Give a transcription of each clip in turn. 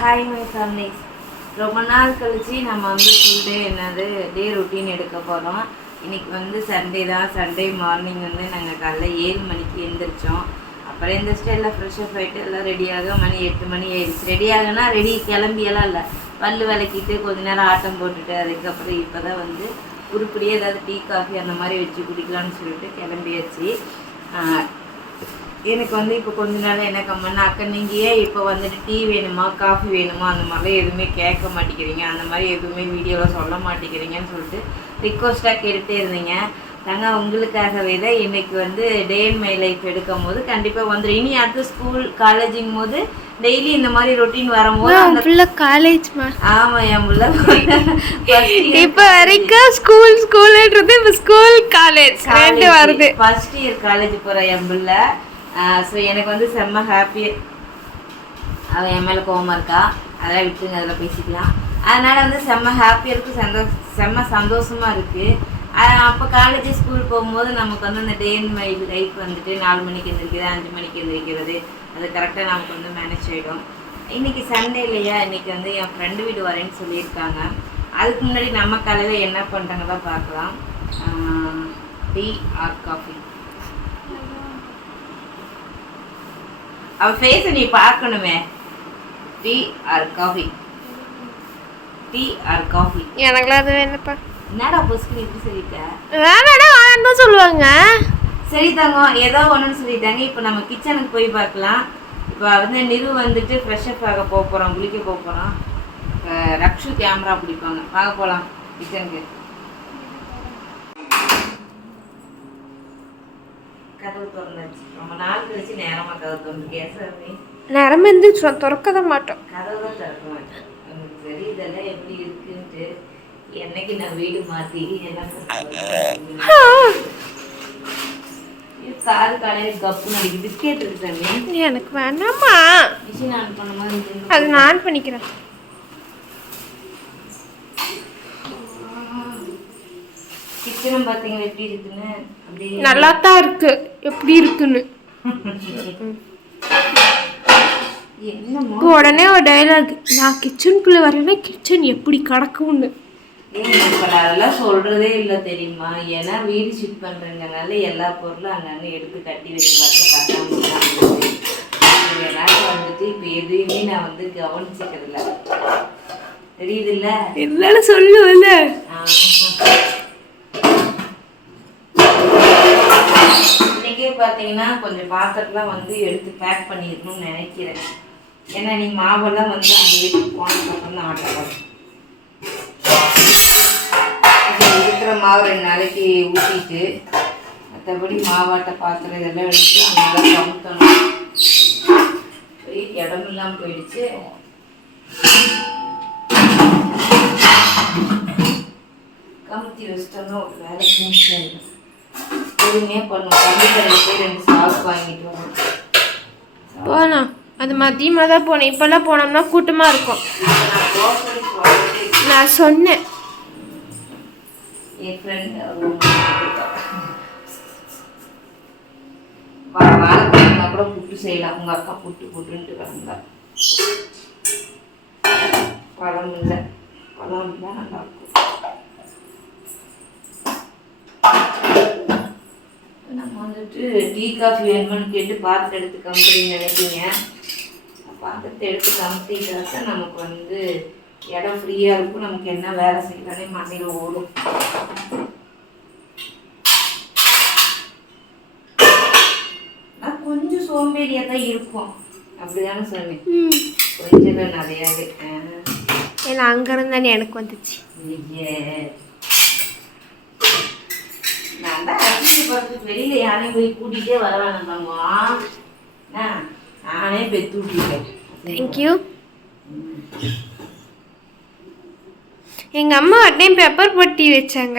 Hi my families. ரொம்ப நாள் கழிச்சு நம்ம வந்து ஃபுல் டே டே ரொட்டீன் எடுக்க போகிறோம். இன்றைக்கி வந்து சண்டே தான். சண்டே மார்னிங் வந்து நாங்கள் காலைல 7 மணிக்கு எழுந்திரிச்சோம். அப்புறம் எழுந்திரிச்சிட்டு எல்லாம் ஃப்ரெஷ்ஷப் ஆகிட்டு எல்லாம் ரெடியாக மணி 8 மணி ஆயிடுச்சு. ரெடியாகனா கிளம்பியெல்லாம் இல்லை, பல் விளக்கிட்டு கொஞ்ச நேரம் ஆட்டம் போட்டுட்டு அதுக்கப்புறம் இப்போ தான் வந்து உருப்படியே ஏதாவது டீ காஃபி அந்த மாதிரி வச்சு குடிக்கலான்னு சொல்லிட்டு கிளம்பியாச்சு. எனக்கு வந்து இப்போ கொஞ்ச நாள் என்ன கம்மன்னா, அக்கா நீங்கள் ஏன் இப்போ வந்துட்டு டீ வேணுமா காஃபி வேணுமா அந்த மாதிரிலாம் எதுவுமே கேட்க மாட்டேங்கிறீங்க, அந்த மாதிரி எதுவுமே வீடியோவில் சொல்ல மாட்டேங்கிறீங்கன்னு சொல்லிட்டு ரிக்வஸ்ட்டாக கேட்டுகிட்டே இருந்தீங்க. தாங்க உங்களுக்காகவே தான் இன்றைக்கி வந்து டே இன் மை லைஃப் எடுக்கும் போது கண்டிப்பாக வந்துடும். இனி அடுத்து ஸ்கூல் காலேஜிங் போது டெய்லி இந்த மாதிரி ரொட்டீன் வரும்போது அந்த காலேஜ் ஆமாம் என் பிள்ளை இப்போ வரைக்கும் ஸ்கூல்ன்றது இப்போ ஸ்கூல் காலேஜ் வருது. ஃபர்ஸ்ட் இயர் காலேஜ் போகிற என் பிள்ளை. ஸோ எனக்கு வந்து செம்ம ஹாப்பி. அவள் என் மேலே கோவமாக இருக்கா, அதெல்லாம் விட்டுங்க, அதில் பேசிக்கலாம். அதனால் வந்து செம்ம ஹாப்பியாக இருக்குது, செம்ம சந்தோஷமாக இருக்குது. அப்போ காலேஜ் ஸ்கூல் போகும்போது நமக்கு வந்து அந்த டே இன் மை லைஃப் வந்துட்டு 4 மணிக்கு எழுந்திரிக்கிறது, 5 மணிக்கு எழுந்திரிக்கிறது, அது கரெக்டாக நமக்கு வந்து மேனேஜ் ஆகிடும். இன்றைக்கி சண்டே இல்லையா, இன்றைக்கி வந்து என் ஃப்ரெண்டு வீடு வரேன்னு சொல்லியிருக்காங்க. அதுக்கு முன்னாடி நம்ம காலையில் என்ன பண்ணுறாங்க தான் பார்க்கலாம். Tea R coffee? அவ ஃபேஸை நீ பார்க்கணுமே. Tea R coffee? Tea R coffee? எனக்குலாம் அது வேணுப்பா. என்னடா பொசுக்கு இப்படி சொல்லிட்டேன்? வேணாடா வேணான்னு சொல்லுவாங்க. சரி தங்க, ஏதோ ஒன்றுன்னு சொல்லிட்டாங்க. இப்போ நம்ம கிச்சனுக்கு போய் பார்க்கலாம். இப்போ வந்து நிறு வந்துட்டு ஃப்ரெஷ்அப் ஆக போகிறோம், குளிக்க போகிறோம். ரக்ஷு கேமரா பிடிப்பாங்க, பார்க்க போகலாம் கிச்சனுக்கு. கதவு திறந்துச்சு. ரொம்ப நாள் கழிச்சு நேரமாக கதவு திறந்துருக்கியா சார்? நேரம் இருந்து திறக்க தான் மாட்டோம், கதவு தான் திறக்க மாட்டோம். எனக்கு சரி இதெல்லாம் எப்படி இருக்குன்ட்டு என்னைக்கு நான் வீடு மாற்றி காது காலையில் கப்பு நடிக்கு பிஸ்கெட் இருக்கு தம்பி. எனக்கு வேணாமா, மிஷின் ஆன் பண்ண மாதிரி அது நான் ஆன் பண்ணிக்கிறேன். கிச்சனும் பார்த்தீங்கன்னா எப்படி இருக்குன்னு அப்படியே நல்லா தான் இருக்கு. எப்படி இருக்குன்னு உடனே ஒரு டைலாக், நான் கிச்சனுக்குள்ள வரேன்னா கிச்சன் எப்படி கிடக்கும்னு. இப்போ அதெல்லாம் சொல்றதே இல்லை தெரியுமா? ஏன்னா வீடு ஷிஃப்ட் பண்றதுனால எல்லா பொருளும் அங்கங்கே எடுத்து கட்டி வச்சு பார்த்து கட்டாமல் வந்துட்டு இப்போ எதுவுமே நான் வந்து கவனிச்சுக்கிறதில்ல. தெரியுதுல்ல? இல்லைன்னு சொல்லுவல்ல. இன்னைக்கே பார்த்தீங்கன்னா கொஞ்சம் பாத்திரம்லாம் வந்து எடுத்து பேக் பண்ணிடணும்னு நினைக்கிறேன். ஏன்னா நீ மாவெல்லாம் வந்து அந்த வீட்டுக்கு போனதுக்கப்புறம் தான் ஆட்டப்படும். இருக்கிற மாவு 2 நாளைக்கு ஊற்றிட்டு மற்றபடி மாவாட்ட பாத்திரம் இதெல்லாம் எடுத்து அங்கே கமுத்தணும். இடம் இல்லாமல் போயிடுச்சு. கமுத்தி வச்சிட்டோம்னா ஒரு வேலை முடிச்சாயிடும். பொறுமையாக பண்ணுவோம். கம்பிக்கடையில் போய் 2 சாக்கு வாங்கிட்டு வரோம். போகலாம். அது மதியமாக தான் போனேன். இப்போல்லாம் போனோம்னா கூட்டமாக இருக்கும். நான் சொன்னேன் என் ஃப்ரெண்டு வாழைப்பழம்னா கூட புட்டு செய்யலாம். உங்கள் அக்கா புட்டுன்ட்டு கிடந்தா. பழம் இல்லை, பழம் இல்லை, நல்லாயிருக்கும். நம்ம வந்துட்டு டீ காஃபி வேணும்னு கேட்டு பாத்திரம் எடுத்து கம்பெனி நினைப்பீங்க. பாத்திரத்தை எடுத்து கம்பெனிக்காக நமக்கு வந்து இடம் ஃப்ரீயாக இருக்கும். நமக்கு என்ன வேலை செய்யலானே மண்ணில் ஓடும். நான் கொஞ்சம் சோம்பேறியாக தான் இருக்கும், அப்படிதானே சொன்னேன். கொஞ்சம் நிறையாவே. ஏன்னா அங்கேருந்தானே எனக்கு வந்துச்சு. நான் தான் வெளியில யாரையும் போய் கூட்டிகிட்டே வர வேணாம்மா, நானே பெத்து விட்டுருக்கேன். தேங்க்யூ. எங்கள் அம்மா ஒரு டைம் பெப்பர் போட்டி வச்சாங்க.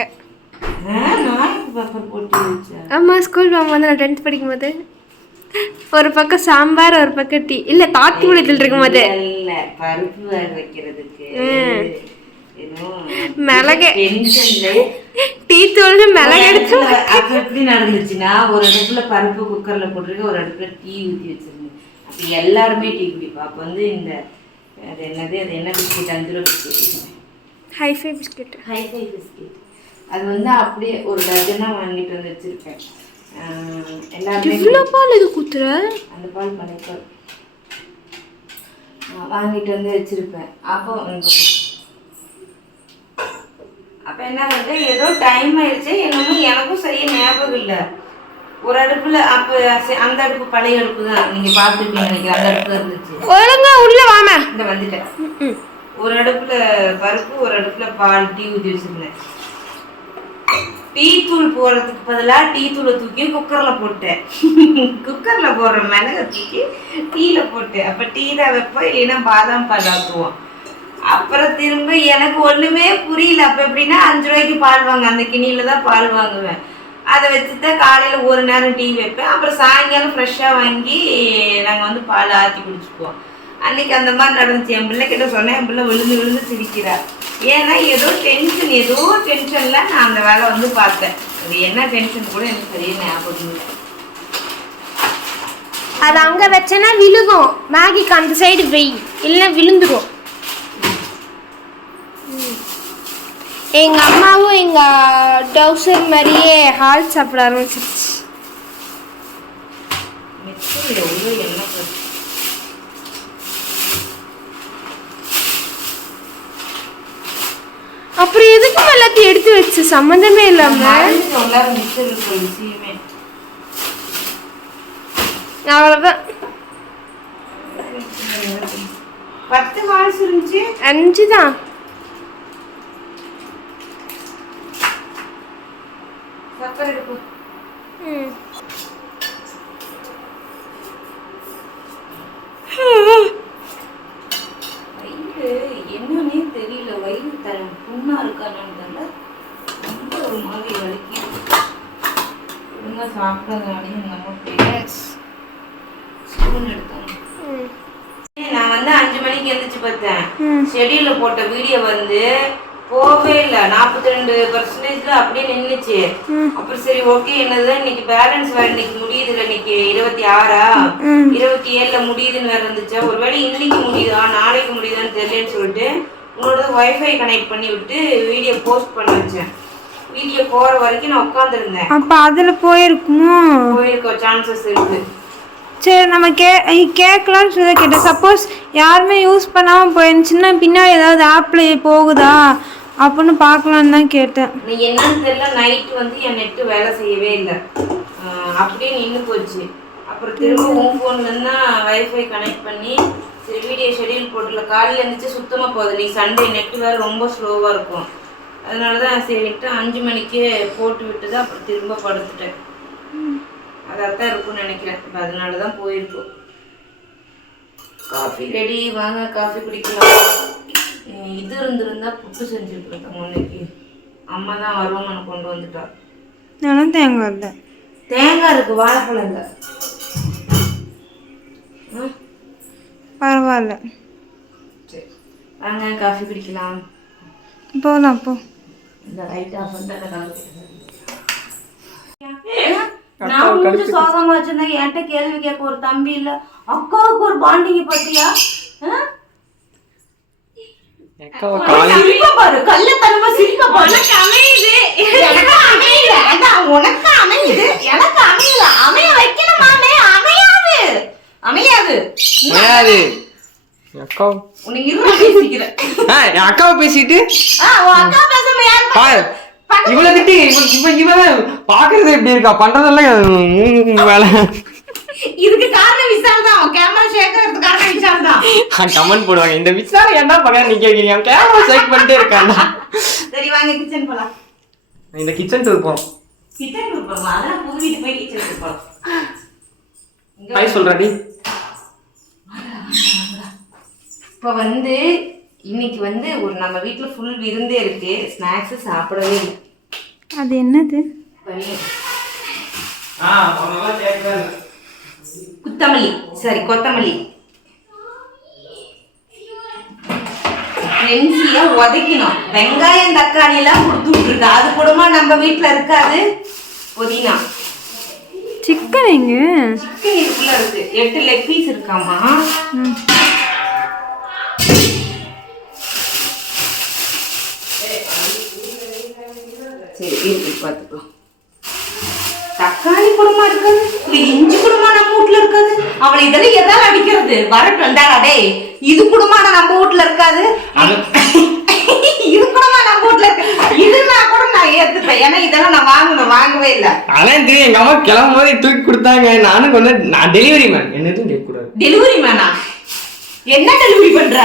பெப்பர் போட்டி வச்சேன். ஆமாம், ஸ்கூல் போகும்போது நான் 10th படிக்கும்போது ஒரு பக்கம் சாம்பார் ஒரு பக்கம் டீ. இல்லை, தாத்தி குளத்தில் இருக்கும்போது இல்லை பருப்பு வைக்கிறதுக்கு மிளகு டீ தூள் மிளகு எடுத்து. அப்போ எப்படி நடந்துச்சுன்னா, ஒரு இடத்துல பருப்பு குக்கரில் போட்டிருக்கு, ஒரு இடத்துல டீ ஊற்றி வச்சிருந்தேன். அப்போ எல்லாருமே டீ குடிப்பா. அப்போ வந்து இந்த அது என்ன பிஸ்கெட் 5 ரூபா biscuit, hi-fi biscuit. Hi-fi biscuit. அது வந்து அப்படியே ஒரு டஜனாக வாங்கிட்டு வந்து வச்சுருக்கேன். எல்லாருமே இவ்வளோ பால் இது குத்துற? அந்த பால் பழையப்பால் வாங்கிட்டு வந்து வச்சுருப்பேன். அப்போ என்ன பண்ணுறேன், ஏதோ டைம் ஆயிடுச்சு என்னமோ எனக்கும் சரியா ஞாபகம் இல்லை. ஒரு அடுப்பில் அப்போ அந்த அடுப்பு பழைய அடுப்பு தான் நீங்கள் பார்த்துருப்பீங்க நினைக்கிறேன். அந்த அடுப்பு தான் இருந்துச்சு. ஒழுங்கா உள்ள வாமா. இந்த வந்துட்டேன். ஒரு அடுப்பில் பருப்பு, ஒரு அடுப்பில் பால், டீ ஊற்றி வச்சுருந்தேன். டீ தூள் போடுறதுக்கு பதிலாக டீ தூளை தூக்கி குக்கரில் போட்டேன். குக்கரில் போடுற மிளகை தூக்கி டீயில் போட்டேன். அப்போ டீ தான் வைப்போம், இல்லைன்னா பாதாம் பால் ஆக்குவோம். அப்புறம் திரும்ப எனக்கு ஒன்றுமே புரியல. அப்போ எப்படின்னா 5 ரூபாய்க்கு பால் வாங்க, அந்த கிணியில் தான் பால் வாங்குவேன். அதை வச்சு தான் காலையில் ஒரு நேரம் டீ வைப்பேன். அப்புறம் சாயங்காலம் ஃப்ரெஷ்ஷாக வாங்கி நாங்கள் வந்து பால் ஆற்றி குடிச்சுக்குவோம். அன்றைக்கி அந்த மாதிரி நடந்துச்சு. என் பிள்ளைக்கிட்ட சொன்னேன், என் பிள்ளை விழுந்து சிரிக்கிறா. ஏன்னா ஏதோ டென்ஷனில் நான் அந்த வேலை வந்து பார்த்தேன். அது என்ன டென்ஷன் கூட எனக்கு சரியாக ஞாபகம் இல்லை. அது அங்கே வச்சேன்னா விழுகும். மேகிக்கு அந்த சைடு வெய், இல்லைன்னா விழுந்துடும். எங்கள் அம்மாவும் எங்கள் டவுசர் மாதிரியே ஹால் சாப்பிட ஆரம்பிச்சிருச்சு. அப்புறம் எதுக்கும் எல்லாத்தையும் எடுத்து வச்சு சம்மந்தமே இல்லாம அவ்வளவுதான். 10 ஹால்ஸ் இருந்துச்சு, 5 தான். என்னன்னே தெரியல, வயிறு புண்ணா இருக்கான்னு தெரியல, ரொம்ப ஒரு மாதிரி வலிக்கு. ஒழுங்கா சாப்பிட்டதுனாலையும் நம்ம ஸ்பூன் எடுத்தாங்க. நான் வந்து 5 மணிக்கு எழுந்திரிச்சு பார்த்தேன். ஷெடியூல்ல போட்ட வீடியோ வந்து போகவே இல்லை. 42% அப்படியே நின்றுச்சு. அப்புறம் சரி ஓகே, என்னதுதான் இன்னைக்கு பேலன்ஸ் வேற இன்னைக்கு முடியுது இல்லை, இன்னைக்கு 26ஆ 27ல முடியுதுன்னு வேற இருந்துச்சு. ஒருவேளை இன்னைக்கு முடியுதா நாளைக்கு முடியுதான்னு தெரியலன்னு சொல்லிட்டு உன்னோட வைஃபை கனெக்ட் பண்ணி விட்டு வீடியோ போஸ்ட் பண்ண வச்சேன். வீடியோ போகிற வரைக்கும் நான் உட்காந்துருந்தேன். அப்போ அதில் போயிருக்குமோ? போயிருக்கோம், சான்சஸ் இருக்கு. சரி, நம்ம கேட்கலான்னு சொல்லி கேட்டேன். சப்போஸ் யாருமே யூஸ் பண்ணாமல் போயிருந்துச்சுன்னா பின்னாடி ஏதாவது ஆப்பில் போகுதா அப்படின்னு பார்க்கலான்னு தான் கேட்டேன். என்னன்னு தெரியல, நைட்டு வந்து என் நெட்டு வேலை செய்யவே இல்லை, அப்படியே நின்று போச்சு. அப்புறம் திரும்ப உன் ஃபோன்லேருந்து வைஃபை கனெக்ட் பண்ணி சரி வீடியோ ஷெடியூல் போட்டுல காலையில் இருந்துச்சு சுத்தமாக போகுது. நீ சண்டே நெட்டு வேறு ரொம்ப ஸ்லோவாக இருக்கும். அதனால தான் சரிட்டு 5 மணிக்கே போட்டு விட்டு தான் அப்புறம் திரும்ப படுத்துட்டேன். அதான் இருக்கும்னு நினைக்கிறேன். இப்போ அதனால தான் போயிருக்கும். காஃபி ரெடி, வாங்க காஃபி குடிக்கலாம். இது இருந்திருந்தா புட்டு செஞ்சுருக்குறேன் முன்னைக்கு. அம்மா தான் வருவோம்னு கொண்டு வந்துட்டா. நானும் தேங்காய் இல்லை, தேங்காய் இருக்கு, வாழைப்பழம் இல்லை. பரவாயில்ல, சரி வாங்க காஃபி குடிக்கலாம். போகலாம். அப்போ இந்த லைட் ஆஃப் பண்ணிட்டு காஃபி நான் கொஞ்சம் சோகமா வச்சிருந்தா என்கிட்ட கேள்வி கேட்க ஒரு தம்பி இல்ல. அக்காவுக்கு ஒரு பாண்டிங்க பத்தியா? பாரு கள்ளத்தனமா சிரிக்க பாரு. அமையுது, எனக்கு அமையல. உனக்கு அமையுது, எனக்கு அமையல. அமைய வைக்கணுமாமே, அமையாது அமையாது அமையாது. அக்கா உன்னை இருமா பேசிக்கிறேன். அக்காவை பேசிட்டு அக்கா பேசாம யாரு இவ்வளவு திட்டி இவன் பாக்குறது எப்படி இருக்கா, பண்றதெல்லாம் வேலை. இதுக்கு காரணம் விசால் தான். கேமரா ஷேக் ஆகிறதுக்கு காரணம் விசால் தான். கமெண்ட் போடுவாங்க, இந்த விசால் என்ன பண்ண நீ கேக்குறீங்க, கேமரா ஷேக் பண்ணிட்டே இருக்காங்க. சரி வாங்க கிச்சன் போலாம். இந்த கிச்சன் டூர் போறோம். கிச்சன் டூர் போறோம். அதான் புது வீட்டு போய் கிச்சன் டூர் போறோம். ஹாய் சொல்றடி. இப்போ வந்து இன்னைக்கு வந்து ஒரு நம்ம வீட்டில் ஃபுல் விருந்தே இருக்கு. ஸ்நாக்ஸு சாப்பிடவே இல்லை. அது என்னது? கொத்தமல்லி, சரி கொத்தமல்லி ரென்சியா உதைக்கணும். வெங்காயம் தக்காளி எல்லாம் கொடுத்து விட்டுருக்கு. அது கூடமா நம்ம வீட்டில் இருக்காது. புதினா, சிக்கன் எங்க? சிக்கன் இதுக்குள்ள இருக்கு. 8 லெக் பீஸ் இருக்காமா. பார்த்துக்கலாம். தக்காளி குடும்பம் இருக்காது, இஞ்சி குடும்பம் நம்ம வீட்டுல இருக்காது. அவளை இதெல்லாம் எதாவது அடிக்கிறது வரட்டும்டா. டேய் இது குடும்பம் நம்ம வீட்டுல இருக்காது, இது குடும்பம் நம்ம வீட்டுல இருக்கு. இதுனா கூட நான் ஏத்துப்பேன், ஏன்னா இதெல்லாம் நான் வாங்கவே இல்லை. அதான் தெரியும், எங்க அம்மா கிளம்பும் போதே தூக்கி கொடுத்தாங்க. நானும் கொஞ்சம் நான் டெலிவரி மேன், என்ன எதுவும் கேட்கக்கூடாது. டெலிவரி மேனா? என்ன டெலிவரி பண்ற?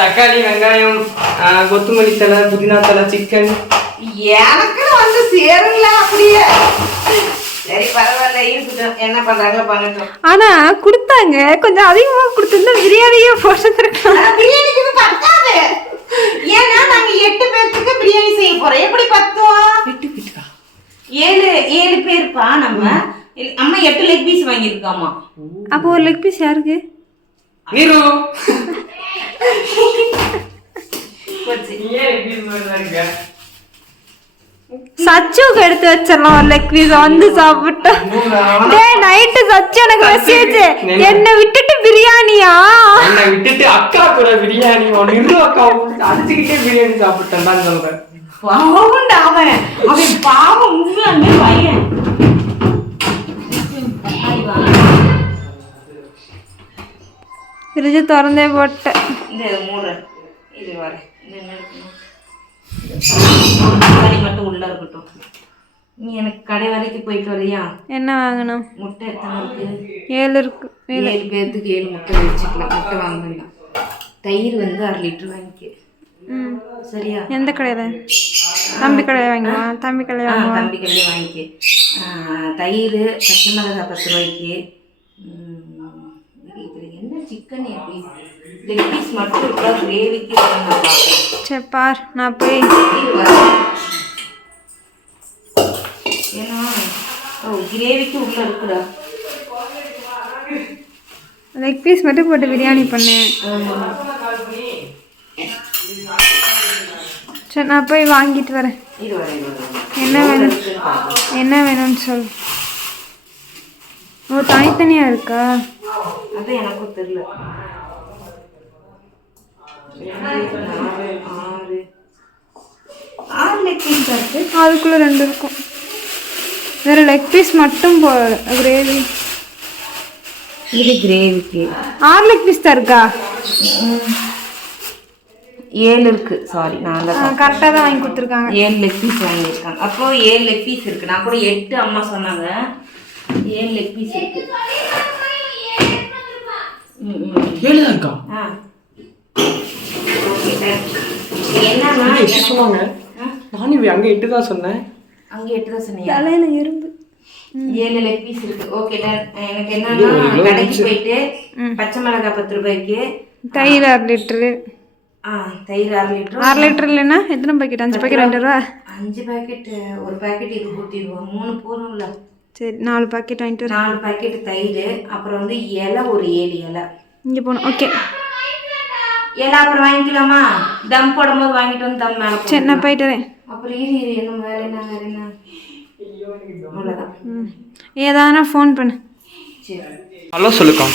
தக்காளி, வெங்காயம், கொத்தமல்லி தலை, புதினா தலை, சிக்கன் எனக்கு வந்து சேருங்களா அப்படியே. சரி பரவாயில்ல, இருக்கட்டும். என்ன பண்றாங்க பண்ணட்டும். ஆனா கொடுத்தாங்க, கொஞ்சம் அதிகமா கொடுத்திருந்தா பிரியாணியே போட்டுருக்கலாம். பிரியாணிக்கு இது பத்தாது, ஏன்னா நாங்க 8 பேருக்கு பிரியாணி செய்ய போறோம். எப்படி பத்தும்? 8 பேருக்கா? 7 பேருப்பா. நம்ம அம்மா 8 லெக் பீஸ் வாங்கியிருக்காமா. அப்போ ஒரு லெக் பீஸ் யாருக்கு? நீரு சச்சுக்கு எடுத்து வச்சிடலாம் ஒரு லெக் பீஸ் வந்து சாப்பிட்டா. டேய் நைட்டு சச்சு எனக்கு மெசேஜ், என்னை விட்டுட்டு பிரியாணியா? என்னை விட்டுட்டு அக்கா கூட பிரியாணி, நிரு அக்கா அடிச்சுக்கிட்டே பிரியாணி சாப்பிட்டேன் சொல்றேன். பாவம்டா அவன் பாவம், உண்மையாலுமே பையன். ஃப்ரிட்ஜ் திறந்தே போட்டேன். இந்த மூணு இது வர என்ன இருக்கணும், தக்காளி மட்டும் உள்ள இருக்கட்டும். நீ எனக்கு கடை வரைக்கும் போயிட்டு வரியா? என்ன வாங்கணும்? முட்டை எத்தனை இருக்கு? 7 இருக்கு. 7 பேர்த்துக்கு 7 முட்டை வச்சுக்கலாம். முட்டை வாங்கலாம். தயிர் வந்து 1/2 லிட்டர் வாங்கிக்க. சரியா? எந்த கடையில? தம்பி கடையில வாங்குவா. தம்பி கடையில வாங்குவா. தம்பி கடையில வாங்கிக்க. தயிர், பச்சை மிளகாய் 10 ரூபாய்க்கு. என்ன சிக்கன் எப்படி லெக் பீஸ் மட்டும் இருக்கா, கிரேவிக்கு சரி பார், நான் போய் ஏன்னா கிரேவிக்கு உள்ள இருக்குடா. லெக் பீஸ் மட்டும் போட்டு பிரியாணி பண்ணேன். சரி நான் போய் வாங்கிட்டு வரேன். என்ன வேணும், என்ன வேணும்னு சொல். ஓ தனித்தனியா இருக்கா? அது எனக்கும் தெரியல. 6 லெக் பீஸ் இருக்கு, அதுக்குள்ள 2 இருக்கும். வேற லெக் பீஸ் மட்டும் கிரேவி. இது கிரேவிக்கு 6 லெக் பீஸ் தான் இருக்கா? 7 இருக்கு. சாரி, நான் கரெக்டாக தான் வாங்கி கொடுத்துருக்காங்க. 7 லெக் பீஸ் வாங்கியிருக்காங்க. அப்போ 7 லெக் பீஸ் இருக்கு. நான் கூட 8 அம்மா சொன்னாங்க. 7 லெக் பீஸ் இருக்கு. 7 இருக்கா? என்னன்னா சொன்னாங்க, நானும் அங்க 8 தான் சொன்னேன். அங்க 8 தான் சொன்னீங்க. தலையில எறும்பு. 7 லெக் பீஸ் இருக்கு. Okay done. எனக்கு என்னன்னா கடைக்கு போயிட்டு பச்சை மிளகாய் 10 ரூபாய்க்கு, தயிர் 1/2 லிட்டரு. தயிர் 1/2 லிட்டர். 1/2 லிட்டர் இல்லைன்னா எத்தனை பாக்கெட்? 5 பாக்கெட் 2 ரூபா. 5 பாக்கெட், ஒரு பாக்கெட் இது ஊற்றிடுவோம். 3 போதும்ல. சரி 4 பாக்கெட் வாங்கிட்டு வரேன். 4 பாக்கெட் தயிர், அப்புறம் வந்து இலை ஒரு 7 இலை. இங்கே போகணும். ஓகே இலை அப்புறம் வாங்கிக்கலாமா? தம் போடும்போது வாங்கிட்டு வந்து தம் மேலே. சரி நான் போயிட்டு வரேன். அப்புறம் இரு என்ன வேற என்ன அவ்வளோதான். ஏதானா ஃபோன் பண்ணு. சரி ஹலோ சொல்லுக்கா.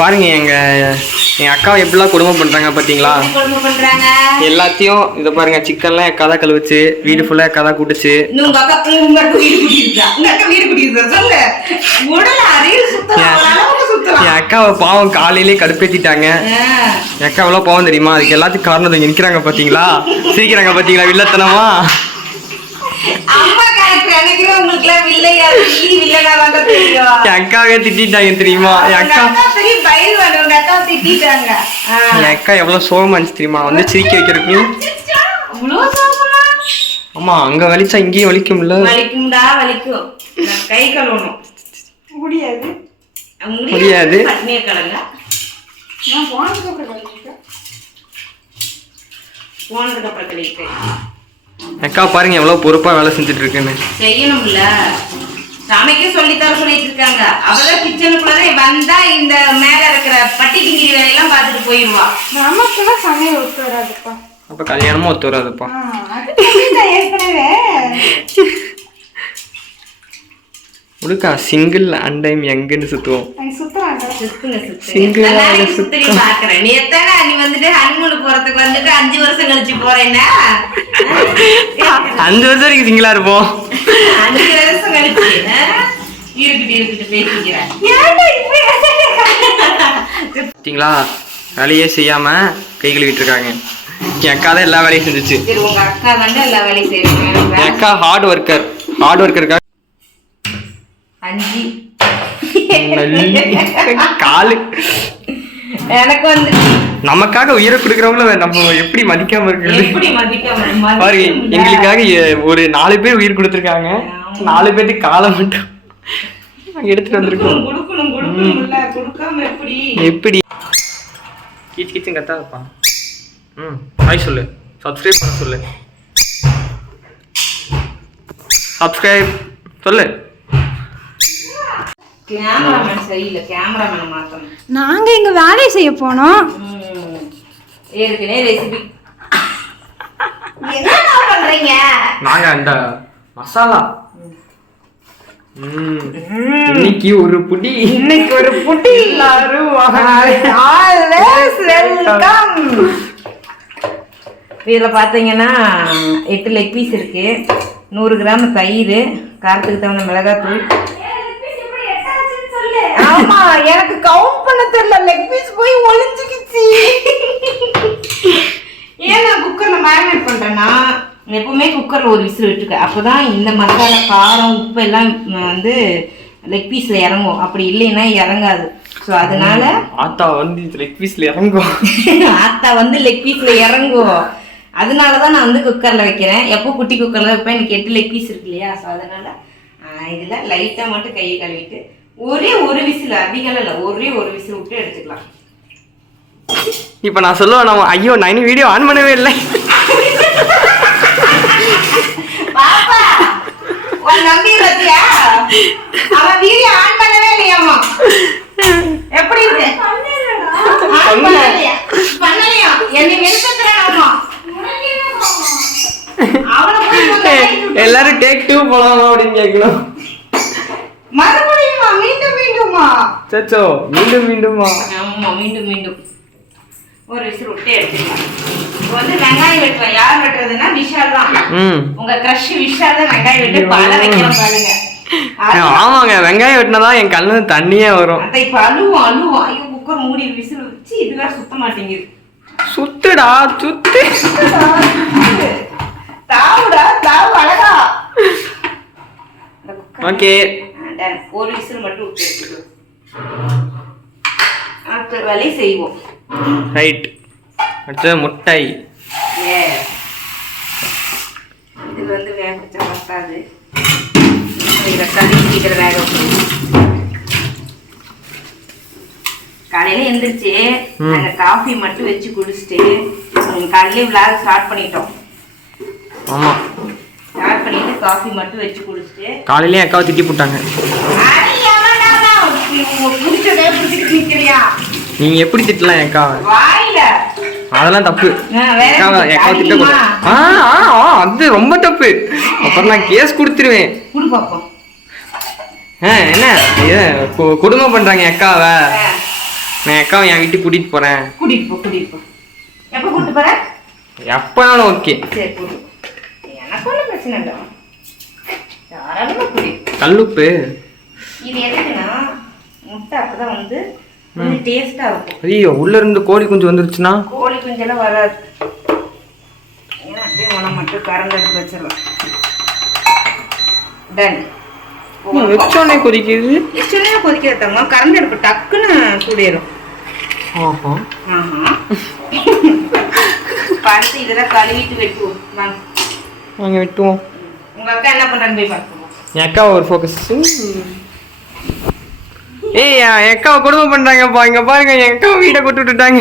பாருங்க எங்க அக்காவை எப்படிலாம் கொடுமை பண்றாங்க பாத்தீங்களா? கொடுமை பண்றாங்க எல்லாத்தையும். இதை பாருங்க, சிக்கன்லாம் எக்கா தான் கழுவுச்சு, வீடு ஃபுல்லா எக்கா தான் கூட்டுச்சு. உங்க அக்கா வீடு குடியிருக்கா? உங்க அக்கா வீடு குடியிருக்கா? சொல்லு. உடல அறையில் சுத்தலாம். என் அக்காவை பாவம் காலையிலே கடுப்பேத்திட்டாங்க. என் அக்கா எவ்வளவு பாவம் தெரியுமா? அதுக்கு எல்லாத்துக்கும் காரணம் இங்க நிக்கிறாங்க பாத்தீங்களா, சிரிக்கிறாங்க பாத்தீங்களா வில்லத்தனமா. அம்மா கேரக்டர் நினைக்கிறேன் உங்களுக்கு எல்லாம் வில்லையா? வில்லனா வந்து தெரியும். என் அக்காவே திட்டாங்க தெரியுமா? என் அக்கா பெரிய பயில் வந்து உங்க அக்கா திட்டாங்க. என் அக்கா எவ்வளவு சோகமா இருந்துச்சு தெரியுமா? வந்து சிரிக்க வைக்கிறதுக்கு. அவ்வளோ சோகமா? ஆமா, அங்க வலிச்சா இங்கேயும் வலிக்கும்ல. வலிக்கும்டா, வலிக்கும். கை கழுவணும். முடியாது. பட்னிய கலங்க. நான் போனதுக்கு அப்புறம் கழிப்பேன். அக்கா பாருங்க எவ்வளவு பொறுப்பா வேலை செஞ்சுட்டு இருக்குன்னு. செய்யணும்ல, சமைக்க சொல்லித்தர சொல்லிட்டு இருக்காங்க. அவதான் கிச்சனுக்குள்ளதான் வந்தா இந்த மேல இருக்கிற பட்டி டிங்கிரி வேலையெல்லாம் பார்த்துட்டு போயிடுவா. நமக்குலாம் சமையல் ஒத்து வராதுப்பா. அப்ப கல்யாணமும் ஒத்து வராதுப்பா. ஏற்கனவே உடுக்கா சிங்கிள் அண்ட் டைம் எங்கன்னு சுத்துவோம். நீ எத்தனை நீ வந்துட்டு ஹனிமூனுக்கு போறது போறதுக்கு வந்துட்டு 5 வருஷம் கழிச்சு போறேன்னா 5 வருஷம் வரைக்கும் சிங்கிளா இருப்போம். 5 வருஷம் கழிச்சு இருக்கட்டு பேசிக்கிறேன். பார்த்தீங்களா, வேலையே செய்யாம கை கழுவிட்டு இருக்காங்க. என் அக்கா தான் எல்லா வேலையும் செஞ்சுச்சு. சரி, உங்க அக்கா வந்து எல்லா வேலையும் செய்வாங்க. என் அக்கா ஹார்ட் ஒர்க்கருக்கா. 5 காலு எனக்கு வந்து நமக்காக உயிரை கொடுக்கறவங்கள நம்ம எப்படி மதிக்காம இருக்கிறது? எப்படி மதிக்காம பாருங்க, எங்களுக்காக ஒரு 4 பேர் உயிர் கொடுத்துருக்காங்க. 4 பேருக்கு காலம் மட்டும் எடுத்துட்டு வந்திருக்கோம். கொடுக்காம எப்படி கீச்சும் கத்தா இருப்பான். ஹாய் சொல்லு, சப்ஸ்கிரைப் பண்ண சொல்லு, சப்ஸ்கிரைப் சொல்லு. கேமராமேன் சரியில்லை, கேமராமேனை மாத்தணும். நாங்க இங்க வேலையை செய்ய போனோம். ஏற்கனவே ரெசிபி என்ன பண்றீங்க? நாங்க அந்த மசாலா இன்னைக்கு ஒரு புடி எல்லாரும் இதுல பாத்தீங்கன்னா 8 லெக் பீஸ் இருக்கு, 100 கிராம் தயிர், காரத்துக்கு தகுந்த மிளகாத்தூள். ஆமா, எனக்கு கவுண்ட் பண்ண தெரியல, லெக் பீஸ் போய் ஒளிஞ்சுக்கிச்சு. ஏன் நான் குக்கர்ல மேரினேட் பண்றேன்னா, எப்பவுமே குக்கர்ல ஒரு விசில் விட்டுருக்க, அப்பதான் இந்த மசாலா, காரம், உப்பு எல்லாம் வந்து லெக் பீஸ்ல இறங்கும். அப்படி இல்லைன்னா இறங்காது. ஸோ அதனால ஆத்தா வந்து லெக் பீஸ்ல இறங்கும். ஆத்தா வந்து லெக் பீஸ்ல இறங்கும். அதனாலதான் நான் வந்து குக்கர்ல வைக்கிறேன். எப்போ குட்டி குக்கர்ல வைப்பேன். எனக்கு 8 லெக் பீஸ் இருக்கு இல்லையா, ஸோ அதனால இதுல லைட்டா மட்டும் கையை கழுவிட்டு ஒரே ஒரு விசில், அதிகம் இல்லை, ஒரே ஒரு விசில் விட்டு எடுத்துக்கலாம். இப்ப நான் சொல்லுவேன், நம்ம ஐயோ நான் இன்னும் வீடியோ ஆன் பண்ணவே இல்லை. பாப்பா உன் நம்பி பத்தியா, அவன் வீடியோ ஆன் பண்ணவே இல்லையாமா. எப்படி இருக்கு? பண்ணலையா? என்னை வெறுத்துறானாமா. எல்லாரும் டேக் 2 போலாமா அப்படின்னு கேட்கணும். மறுபடியுமா? மீண்டுமா? சச்சோ, மீண்டுமா? ஆமா, மீண்டும் ஒரு விசில் விட்டு எடுத்துக்கலாம். இப்போ வந்து வெங்காயம் வெட்டுவேன். யார் வெட்டுறதுன்னா விஷால் தான். உங்க கிரஷ் விஷால் தான் வெங்காயம் வெட்டு பல வைக்கிறோம் பாருங்க. ஆமாங்க, வெங்காயம் வெட்டினதான் என் கண்ணு தண்ணியே வரும். அந்த இப்ப அழுவும். ஐயோ, குக்கர் மூடி விசில் வச்சு இதுதான் சுத்த மாட்டேங்குது. சுத்துடா சுத்து. தாவு அழகா. ஓகே, ஒரு விசில் மட்டும் விட்டு எடுத்துக்கலாம். அடுத்த வேலை செய்வோம். ரைட். அடுத்தது முட்டை. இது வந்து வேக வச்சா பத்தாது. இதை கழுவி இதில் வேக வைக்கணும். காலையில எந்திரிச்சு நாங்கள் காஃபி மட்டும் வச்சு குடிச்சிட்டு காலையில விளாக் ஸ்டார்ட் பண்ணிட்டோம். ஆமாம், ஸ்டார்ட் பண்ணிட்டு காஃபி மட்டும் வச்சு குடிச்சிட்டு காலையிலேயே அக்காவை திட்டி போட்டாங்க. குடிச்சதே பிடிச்சிட்டு நிற்கிறியா? நீங்க எப்படி திட்டலாம் என் அக்காவை? வாயில அதெல்லாம் தப்பு. அக்காவை திட்டக்கூடாது. அது ரொம்ப தப்பு. அப்புறம் நான் கேஸ் கொடுத்துருவேன். குடு பாப்போம். என்ன கொடுமை பண்றாங்க என் அக்காவை. நான் அக்காவை என் வீட்டுக்கு கூட்டிட்டு போறேன். கூட்டிட்டு போ. எப்ப கூட்டிட்டு போற? எப்பனாலும் ஓகே. சரி, கூடு. எனக்கு ஒன்றும் பிரச்சனை இல்லை. யாராலும் கூட்டிட்டு. கல்லுப்பு இது எதுக்குன்னா முட்டை அப்பதான் வந்து கொஞ்சம் டேஸ்டா இருக்கும். ஐயோ, உள்ள இருந்து கோழி குஞ்சு வந்துருச்சுன்னா? கோழி குஞ்செல்லாம் வராது. ஏன்னா அப்படியே உணவு மட்டும் கறந்து எடுத்து வச்சிடலாம். டன். வச்சோடனே கொதிக்குது. வச்சோடனே கொதிக்கிறதாங்க, கறந்து எடுப்பு டக்குன்னு சூடிடும். பார்த்து இதெல்லாம் கழுவிட்டு வெட்டுவோம். வாங்க வெட்டுவோம். உங்க அக்கா என்ன பண்றான்னு போய் பார்த்துவோம். என் அக்கா ஒரு ஃபோக்கஸ். ஏய், என் அக்காவை கொடுமை பண்றாங்கப்பா. இங்க பாருங்க, என் அக்காவை வீட்டை கொட்டு விட்டுட்டாங்க.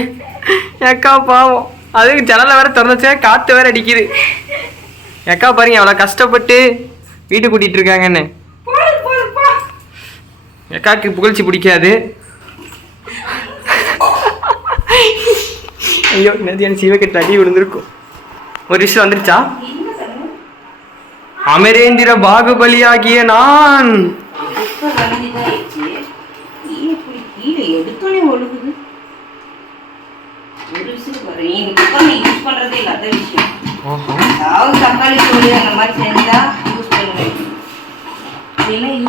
என் அக்கா பாவம், அதுக்கு ஜன்னலை வேற திறந்துச்சே, காத்து வேற அடிக்குது. என் அக்கா பாருங்க எவ்வளவு கஷ்டப்பட்டு வீட்டுக்கு கூட்டிட்டு இருக்காங்கன்னு. என் அக்காவுக்கு புகழ்ச்சி பிடிக்காது. ஐயோ, நதியான சிவகட்டு அடி விழுந்திருக்கும். ஒரு விஷயம் வந்துருச்சா? அமரேந்திர பாகுபலியாகிய நான் ஒரு விஷயம் பாரு, நீங்க குக்கர் யூஸ் பண்றதே இல்ல, அத விஷயம். அதாவது தக்காளி சோறு அந்த மாதிரி செஞ்சா யூஸ் பண்ணுவேன்.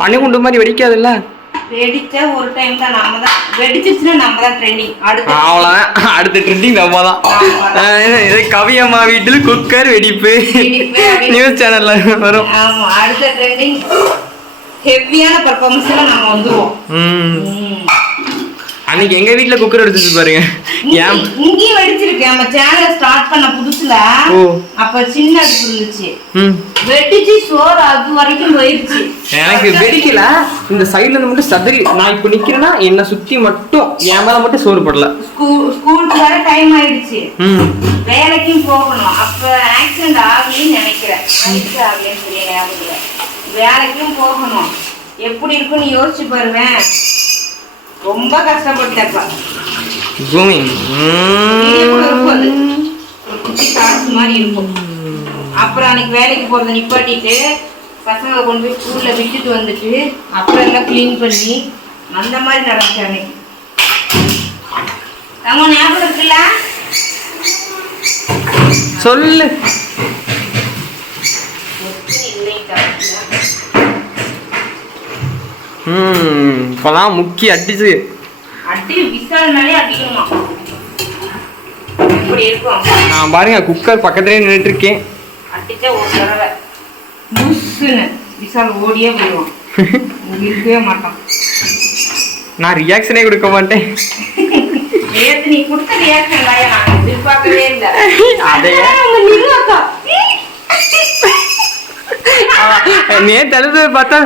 அணுகுண்டு மாதிரி வெடிக்காதுல்ல? வெடிச்சா ஒரு டைம் தான், நம்ம தான் வெடிச்சிருச்சுன்னா நம்ம தான் ட்ரெண்டிங். அவ்வளோதான், அடுத்த ட்ரெண்டிங் நம்ம தான். கவியம்மா வீட்டில் குக்கர் வெடிப்பு நியூஸ் சேனல்ல வரும். ஆமா, அடுத்த ட்ரெண்டிங் ஹெவியான பெர்ஃபார்மன்ஸ்ல நம்ம வந்துருவோம். அன்னைக்கு எங்க வீட்டுல குக்கர் வெடிச்சிச்சு பாருங்க. இங்கேயும் வெடிச்சிருக்கு. நம்ம சேனல் ஸ்டார்ட் பண்ண புதுசுல அப்ப சின்ன அடுப்பு இருந்துச்சு, வெடிச்சு சோறு அது வரைக்கும் போயிருச்சு. எனக்கு வெடிக்கல, இந்த சைடுல இருந்து மட்டும் சதறி. நான் இப்ப நிக்கிறேன்னா என்ன சுத்தி மட்டும் என் மேல மட்டும் சோறு படல. ஸ்கூலுக்கு வர டைம் ஆயிடுச்சு, வேலைக்கும் போகணும். அப்ப ஆக்சிடென்ட் ஆகலன்னு நினைக்கிறேன், ஆகலன்னு தெரியல, ஞாபகம். வேலைக்கும் போகணும், எப்படி இருக்குன்னு யோசிச்சு பாருவேன். ரொம்ப கஷ்டப்பட்டப்ப குட்டி காசு மாதிரி இருக்கும். அப்புறம் அன்னைக்கு வேலைக்கு போறத நிப்பாட்டிட்டு பசங்களை கொண்டு போய் ஸ்கூல்ல விட்டுட்டு வந்துட்டு அப்புறம் எல்லாம் கிளீன் பண்ணி அந்த மாதிரி நடந்துச்சு அன்னைக்கு. நம்ம ஞாபகம் இருக்குல்ல? சொல்லு. இப்பதான் முக்கிய அடிச்சு நான் பாருங்க குக்கர் பக்கத்துலயே நின்றுட்டு இருக்கேன். அடிச்சா ஒரு தடவை விசால் ஓடியே போயிடுவான், இருக்கவே மாட்டான். நான் ரியாக்ஷனே கொடுக்க மாட்டேன். நீ கொடுத்த ரியாக்ஷன் நான் எதிர்பார்க்கவே இல்லை. நேத்து அழுது பார்த்தா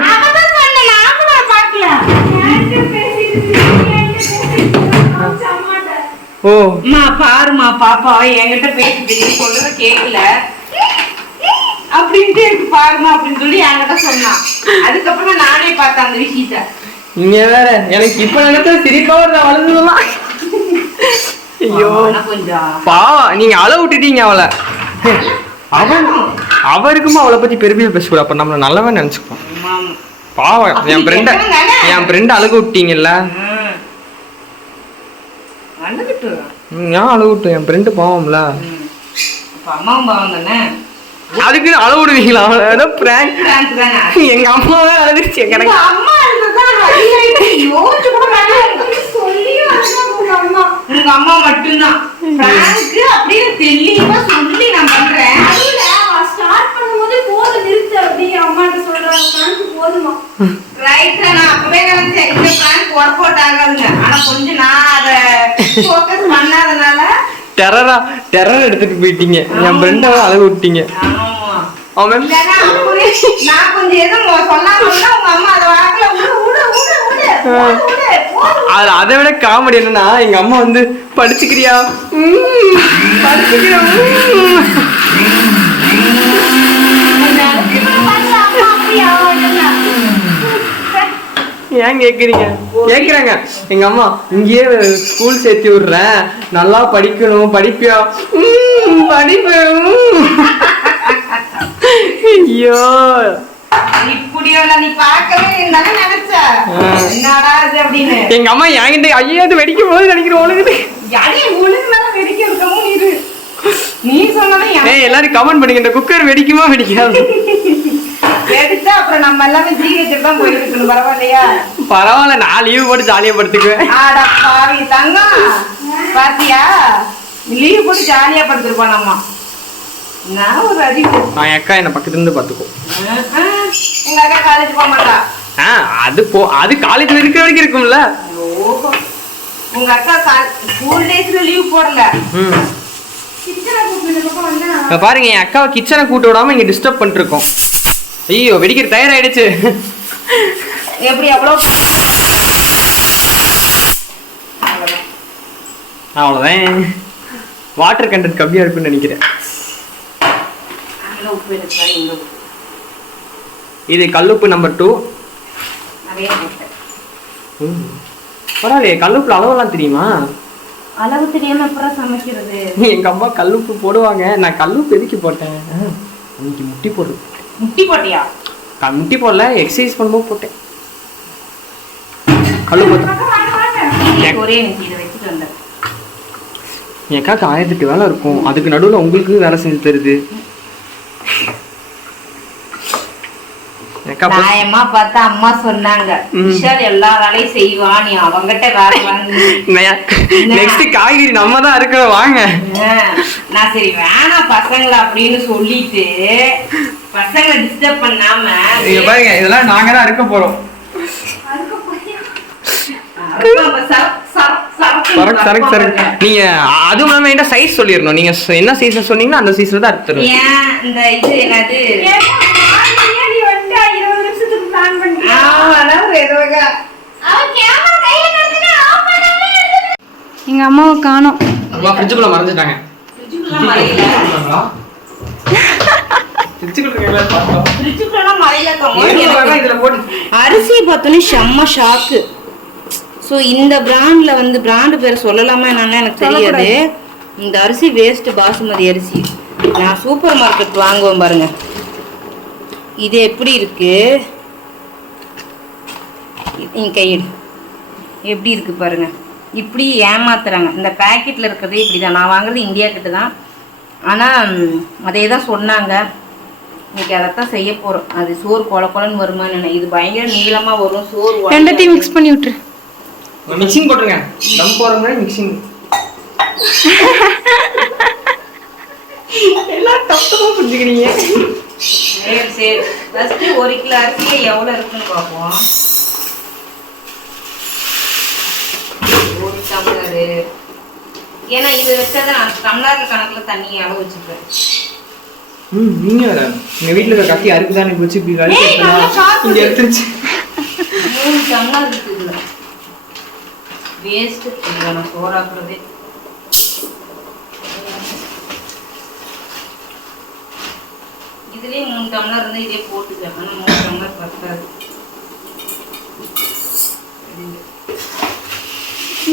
ஓ பாருமா பாப்பா என்கிட்ட பேசுது, சொல்றத கேட்கல அப்படின்ட்டு எனக்கு பாருமா அப்படின்னு சொல்லி என்கிட்ட சொன்னான். அதுக்கப்புறம் நானே பார்த்தேன் அந்த விஷயத்த. நீங்க வேற எனக்கு இப்ப நினைச்சா சிரிப்பா வளர்ந்துடலாம். ஐயோ கொஞ்சம் பாவம், நீங்க அளவு விட்டுட்டீங்க அவளை. அவருக்குமா அவளை பத்தி பெருமையா பேசக்கூடாது, அப்ப நம்மள நல்லவன் நினைச்சுப்போம். பாவம், என் ஃப்ரெண்ட் அழுக விட்டீங்கல்ல. ஏன் அழுக விட்டு? என் ஃப்ரெண்டு பாவம்ல. அம்மாவும் பாவம் தானே, அதுக்கு அளவு விடுவீங்களா? ஏதோ பிராங்க். எங்க அம்மாவே அழுதுருச்சு. எனக்கு அம்மா உங்க அம்மா மட்டும்தான் அப்படியே தெளிவா சொல்லி நான் பண்றேன். ஸ்டார்ட் பண்ணும்போது போதும் நிறுத்து அப்படி அம்மாட்ட சொல்றாங்க, போதுமா? ரைட், நான் அப்பவே நினைச்சேன் இந்த பிராங்க் ஒர்க் அவுட் ஆகாதுங்க. ஆனா கொஞ்சம் நான் அதை ஃபோக்கஸ் பண்ணாதனால டெரர் எடுத்துட்டு போயிட்டீங்க, என் ஃப்ரெண்ட அழகு விட்டீங்க. நான் கொஞ்சம் எதுவும் சொல்லாம உங்க அம்மா அதை வாக்கல. அதை விட காமெடி என்னன்னா, எங்க அம்மா வந்து படிச்சுக்கிறியா படிச்சுக்கிறியா ஏன் கேக்குறாங்க எங்க அம்மா. இங்கேயே ஸ்கூல் சேர்த்து விடுறேன், நல்லா படிக்கணும், படிப்பியா? படிப்பேன். ஐயோ எங்க அம்மா என்கிட்ட ஐயோ அது வெடிக்கும் போது நினைக்கிறேன். நீ சொன்னே எல்லாரும் கமெண்ட் பண்ணுங்க, இந்த குக்கர் வெடிக்குமா வெடிக்காது? எடுத்தா அப்புறம் நம்ம எல்லாமே ஜிஹெச் தான் போயிருக்கணும். பரவாயில்லையா? பரவாயில்ல, நான் லீவ் போட்டு ஜாலியா படுத்துக்குவேன். ஆடா பாவி தங்கம், பாத்தியா? லீவ் போட்டு ஜாலியா படுத்துருப்பான் அம்மா. நான் ஒரு அறிவு. நான் அக்கா என்ன பக்கத்துல இருந்து பாத்துக்கோ. உங்க அக்கா காலேஜ் போக மாட்டா? அது காலேஜ்ல இருக்கிற வரைக்கும் இருக்கும்ல. உங்க அக்கா ஸ்கூல் டேஸ்ல லீவ் போடல. பாருங்க, என் அக்காவை கிச்சனை கூட்டு விடாம இங்க டிஸ்டர்ப் பண்ணிட்டு இருக்கோம். ஐயோ வெடிக்கிற தயாராயிடுச்சு. எப்படி அவ்வளவு? அவ்வளவுதான், வாட்டர் கண்டென்ட் கம்மியா இருக்குன்னு நினைக்கிறேன். இது கல்லுப்பு நம்பர் 2. பரவாயில்லையே, கல்லுப்புல அளவெல்லாம் தெரியுமா? அளவு தெரியாம அப்புறம் சமைக்கிறது. எங்க அம்மா கல்லுப்பு போடுவாங்க, நான் கல்லுப்பு எதுக்கு போட்டேன்? இன்னைக்கு முட்டி போடு. முட்டி போட்டியா? முட்டி போடல, எக்ஸசைஸ் பண்ணும்போது போட்டேன் கல்லுப்பு. ஒரே நிமிஷம் இதை வச்சுட்டு வந்தேன். என் அக்காவுக்கு 1008 வேலை இருக்கும், அதுக்கு நடுவில் உங்களுக்கு வேலை செஞ்சு தருது. நியாயமா பார்த்தா அம்மா சொன்னாங்க விஷால் எல்லா வேலையும் செய்வான், நீ அவங்கிட்ட வேலை வாங்கி நெக்ஸ்ட் காய்கறி நம்ம தான் இருக்கணும் வாங்க. நான் சரி வேணாம் பசங்களை அப்படின்னு சொல்லிட்டு பசங்களை டிஸ்டர்ப் பண்ணாம பாருங்க இதெல்லாம் நாங்க தான் இருக்க போறோம். நீங்க அதுவும் இல்லாம என்ன சைஸ் சொல்லிடணும், நீங்க என்ன சைஸ் சொன்னீங்கன்னா அந்த சைஸ்ல தான் அறுத்து தருவேன். ஏன் இந்த இது என்னது எங்க அம்மாவை காணோம். அம்மா ஃப்ரிட்ஜுக்குள்ள மறைஞ்சிட்டாங்க. அரிசி பார்த்தோன்னே செம்ம ஷாக்கு. ஸோ இந்த பிராண்ட்ல வந்து பிராண்டு பேர் சொல்லலாமா என்னன்னு எனக்கு தெரியாது. இந்த அரிசி வேஸ்ட் பாசுமதி அரிசி. நான் சூப்பர் மார்க்கெட் வாங்குவேன் பாருங்க. இது எப்படி இருக்கு கையில் எப்படி இருக்கு பாருங்க. இப்படி ஏமாத்துறாங்க. இந்த பேக்கெட்ல இருக்கிறதே இப்படிதான். நான் வாங்குறது இந்தியா கிட்ட தான், ஆனால் அதே தான் சொன்னாங்க. இன்னைக்கு அதைத்தான் செய்ய போறோம். அது சோறு கொல கொலன்னு வருமானு. இது பயங்கர நீளமா வரும் சோறு. ரெண்டத்தையும் மிக்ஸ் பண்ணி விட்டுரு. மிக்சிங் போட்டுருங்க. தம் போற மாதிரி மிக்சிங். எல்லாம் தப்புமா புரிஞ்சுக்கிறீங்க. சரி சரி ஃபர்ஸ்ட் 1 கிலோ அரிசியை எவ்வளோ இருக்குன்னு பார்ப்போம். 1 டம்ளரு. ஏன்னா இது வச்சதை நான் டம்ளர் கணக்கில் தண்ணி அளவு வச்சுப்பேன். நீங்க வேற எங்க வீட்டுல இருக்க கத்தி அறுக்கு தான் வச்சு இப்படி இங்க எடுத்துருச்சு. 3 டம்ளர் இருக்கு இதுல. வேஸ்ட் இல்லை நான் சோறாக்குறதே. இதுலயே 3 டம்ளர் இருந்தா இதே போட்டுக்கலாம். ஆனா 3 டம்ளர் பத்தாது.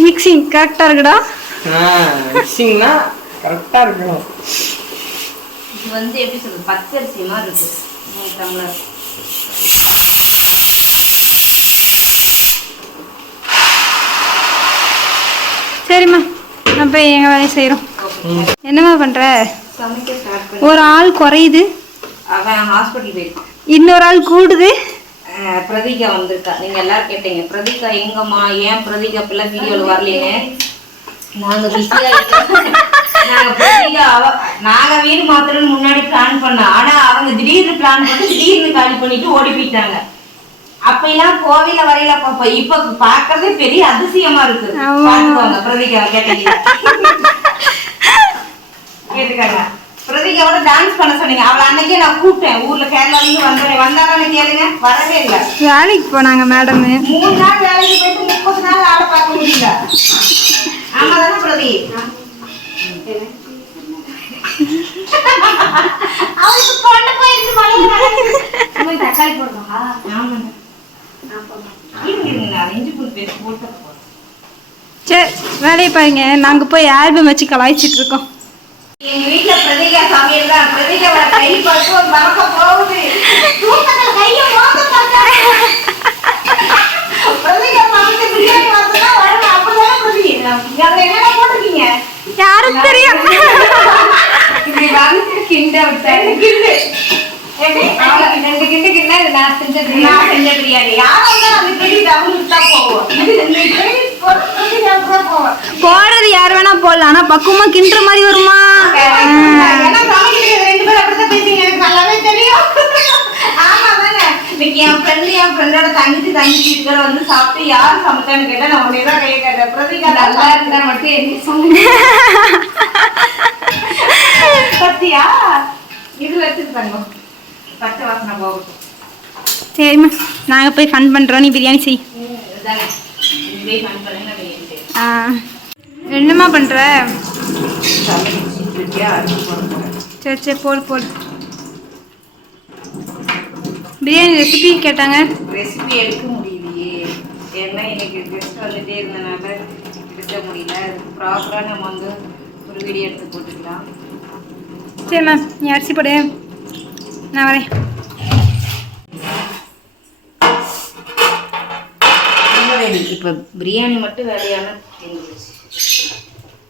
மிக்சிங் கரெக்டா இருக்குடா. மிக்சிங்னா கரெக்டா இருக்கணும். இது வந்து எப்படி சொல்றது பச்சரிசி மாதிரி இருக்கு. 3 டம்ளர். சரிம்மா நான் போய் எங்க வேலையை செய்யறோம். என்னம்மா பண்ற? சமைக்க ஸ்டார்ட் பண்ணி. ஒரு ஆள் குறையுது, அவன் ஹாஸ்பிட்டல் போயிருக்கான். இன்னொரு ஆள் கூடுது. பிரதீகா வந்திருக்கா. நீங்க எல்லாரும் கேட்டீங்க பிரதீகா எங்கம்மா, ஏன் பிரதீகா பிள்ளை வீடியோல வரலன்னு. நாங்க பிஸியா நாங்க பிரதீகா நாங்க வீடு மாத்திரன்னு முன்னாடி பிளான் பண்ணோம். ஆனா அவங்க திடீர்னு பிளான் பண்ணி திடீர்னு காலி பண்ணிட்டு ஓடி போயிட்டாங்க. அப்பெல்லாம் கோவில வரையில பாப்போம். இப்ப பாக்குறதே பெரிய அதிசயமா இருக்கு. பாத்துக்கோங்க பிரதீகா கேட்டுக்காங்க. பிரதீகாவோட டான்ஸ் பண்ண சொன்னீங்க. அவளை அன்னைக்கே நான் கூப்பிட்டேன். ஊர்ல கேரளால இருந்து வந்தேன். வந்தாதானே கேளுங்க. வரவே இல்லை. வேலைக்கு போனாங்க மேடம். 3 நாள் வேலைக்கு போயிட்டு 30 நாள் ஆளை பார்க்க முடியல. ஆமா தானே பிரதி? அவளுக்கு கொண்டு போயிருக்கு மலையில தக்காளி போடுறோம். ஆமா சரி வேலையை பாருங்க. நாங்க போய் ஆல்பம் வச்சு கலாய்ச்சிட்டு இருக்கோம். எங்க வீட்டுல பிரதீகா சமையல் தான். பிரதீகாவோட கை பட்டு மறக்க போகுது. கைய பிரதீகா சமைச்ச பிரியாணி பார்த்தா உடனே அப்படிதான் பிரதீகா அதுல என்னென்ன போட்டிருக்கீங்க யாரும் தெரியும். இப்படி வந்து கிண்ட விட்டாரு. கிண்டு 2 கிண்டு கிண்டா இது நான் செஞ்ச பிரியாணி. யாரும் அந்த கிரெடிட் அவங்களுக்கு தான் போவோம். போடுறது யார் வேணா போடலாம், ஆனா பக்குவமா கிண்டுற மாதிரி வருமா? ஏன்னா சமைக்கிறது 2 பேரும் அப்படிதான் பேசுறீங்க. எனக்கு நல்லாவே தெரியும். ஆமா தானே. இன்னைக்கு என் ஃப்ரெண்டோட தங்கச்சி வீட்டுல வந்து சாப்பிட்டு யாரும் சமைச்சான்னு கேட்டா நான் உடனே தான் கையை கேட்டேன். பிரதீகா நல்லா இருந்தா மட்டும் என்ன சொல்லுங்க பத்தியா இதுல வச்சுருந்தாங்க. பச்சை வாசனை போகட்டும். சரிம்மா நாங்க போய் ஃபன் பண்றோம். நீ பிரியாணி செய். என்னம்மா பண்ற? சரி சரி போடு போடு. பிரியாணி ரெசிபி கேட்டாங்க. ரெசிபி எடுக்க முடியலையே. ஏன்னா எனக்கு கெஸ்ட் வந்துட்டே இருந்தனால எடுக்க முடியல. ப்ராப்பராக நம்ம வந்து ஒரு வீடியோ எடுத்து போட்டுக்கலாம். சரிம்மா நீ அரிசி போடு, நான் வரேன். இப்போ பிரியாணி மட்டும் வேலையான தெரிஞ்சிருச்சு.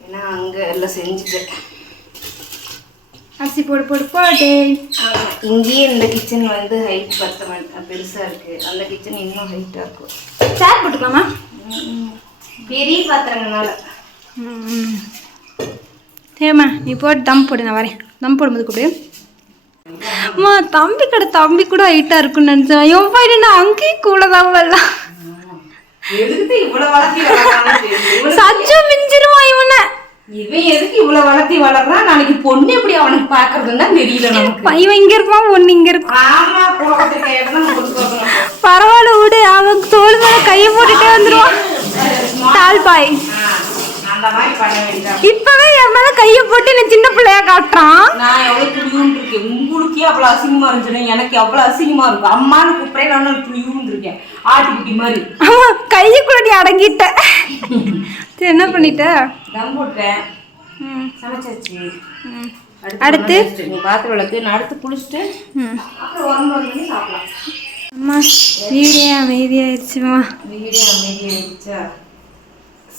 ஏன்னா நான் அங்கே எல்லாம் செஞ்சுட்டேன். அரிசி போடு போடு போடு. இங்கேயே இந்த கிச்சன் வந்து ஹைட் பெருசாக இருக்குது. அந்த கிச்சன் இன்னும் ஹைட்டாக இருக்கும். சேர் போட்டுக்கலாமா? பெரிய பாத்திரங்கனால. சரிம்மா நீ போட்டு தம் போடு, நான் வரேன். தம் போடும்போது கூப்பிடு. அம்மா தம்பி கூட ஹைட்டாக இருக்குன்னு நினச்சேன். என் பையன் நான் அங்கேயும் கூட தான் வரலாம். சச்சு மிஞ்சிருவான் இவனை. இவன் எதுக்கு இவ்வளவு வளர்த்தி வளர்றான்? நாளைக்கு பொண்ணு எப்படி அவனுக்கு பாக்குறதுன்னா தெரியல நமக்கு. இவன் இங்க இருப்பான், பொண்ணு இங்க இருப்பான். ஆமா, பரவாயில்ல விடு, அவன் தோல் மேல கையை போட்டுட்டே வந்துருவான். தால்பாய் அந்த மாதிரி பண்ண வேண்டாம். இப்பவே என் மேல கையை போட்டு என்ன சின்ன பிள்ளையா காட்டுறான். நான் எவ்வளவு துணியும் இருக்கேன். உங்களுக்கே அவ்வளவு அசிங்கமா இருந்துச்சு, எனக்கு எவ்வளவு அசிங்கமா இருக்கும். அம்மானு கூப்பிட்டே நான் துணியும் இருக்கேன், ஆட்டுக்குட்டி மாதிரி. ஆமா, கையுக்குள்ள நீ அடங்கிட்ட. என்ன பண்ணிட்ட? தம் போட்டேன், சமைச்சாச்சு. அடுத்து நீ பாத்திரம் விளக்கு, நான் அடுத்து குளிச்சுட்டு அப்புறம் 1 மணி சாப்பிடலாம். அம்மா வீடியோ அமைதியாயிடுச்சுமா. வீடியோ அமைதியாயிடுச்சா?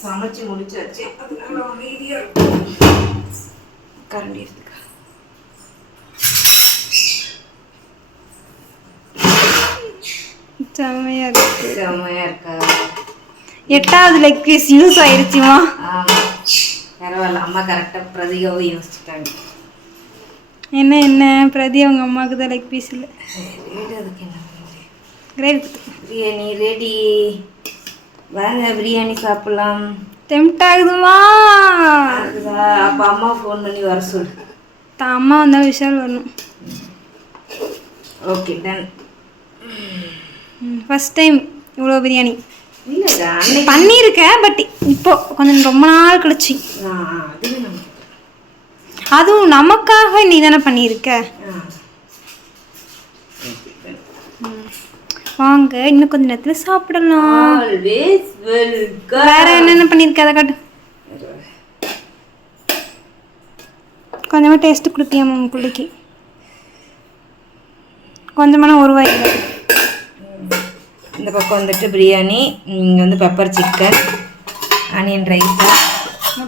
சமைச்சு முடிச்சாச்சு. அதனால அமைதியா கரண்டி எடுத்துக்க. செம்மையா இருக்கு. செம்மையா இருக்கா? 8வது லெக் பீஸ் யூஸ் ஆயிடுச்சுமா. ஆமா, பரவாயில்ல. அம்மா கரெக்டா பிரதிகாவை யோசிச்சுட்டாங்க. என்ன பிரதி அவங்க அம்மாவுக்கு தான் லெக் பீஸ் இல்லை. அதுக்கு என்ன கிரேட். பிரியாணி ரெடி. வாங்க பிரியாணி சாப்பிடலாம். டெம்ட் ஆகுதுமா? அப்போ அம்மா ஃபோன் பண்ணி வர சொல்லு. அம்மா வந்தாலும் விஷால் வரணும். Okay done. ஃபர்ஸ்ட் டைம் இவ்வளோ பிரியாணி இல்லைடா, பண்ணியிருக்கேன். பட் இப்போ கொஞ்சம் ரொம்ப நாள் கழிச்சு. அதுவும் நமக்காக நீ தானே பண்ணியிருக்க. வாங்க இன்னும் கொஞ்ச நேரத்தில் சாப்பிடலாம். வேற என்னென்ன பண்ணியிருக்க அதை காட்டு. கொஞ்சமாக டேஸ்ட்டு கொடுப்பியா உங்கள் பிள்ளைக்கு? கொஞ்சமான ஒரு வாய். இந்த பக்கம் வந்துட்டு பிரியாணி, இங்கே வந்து பெப்பர் சிக்கன், ஆனியன் ரைத்தா,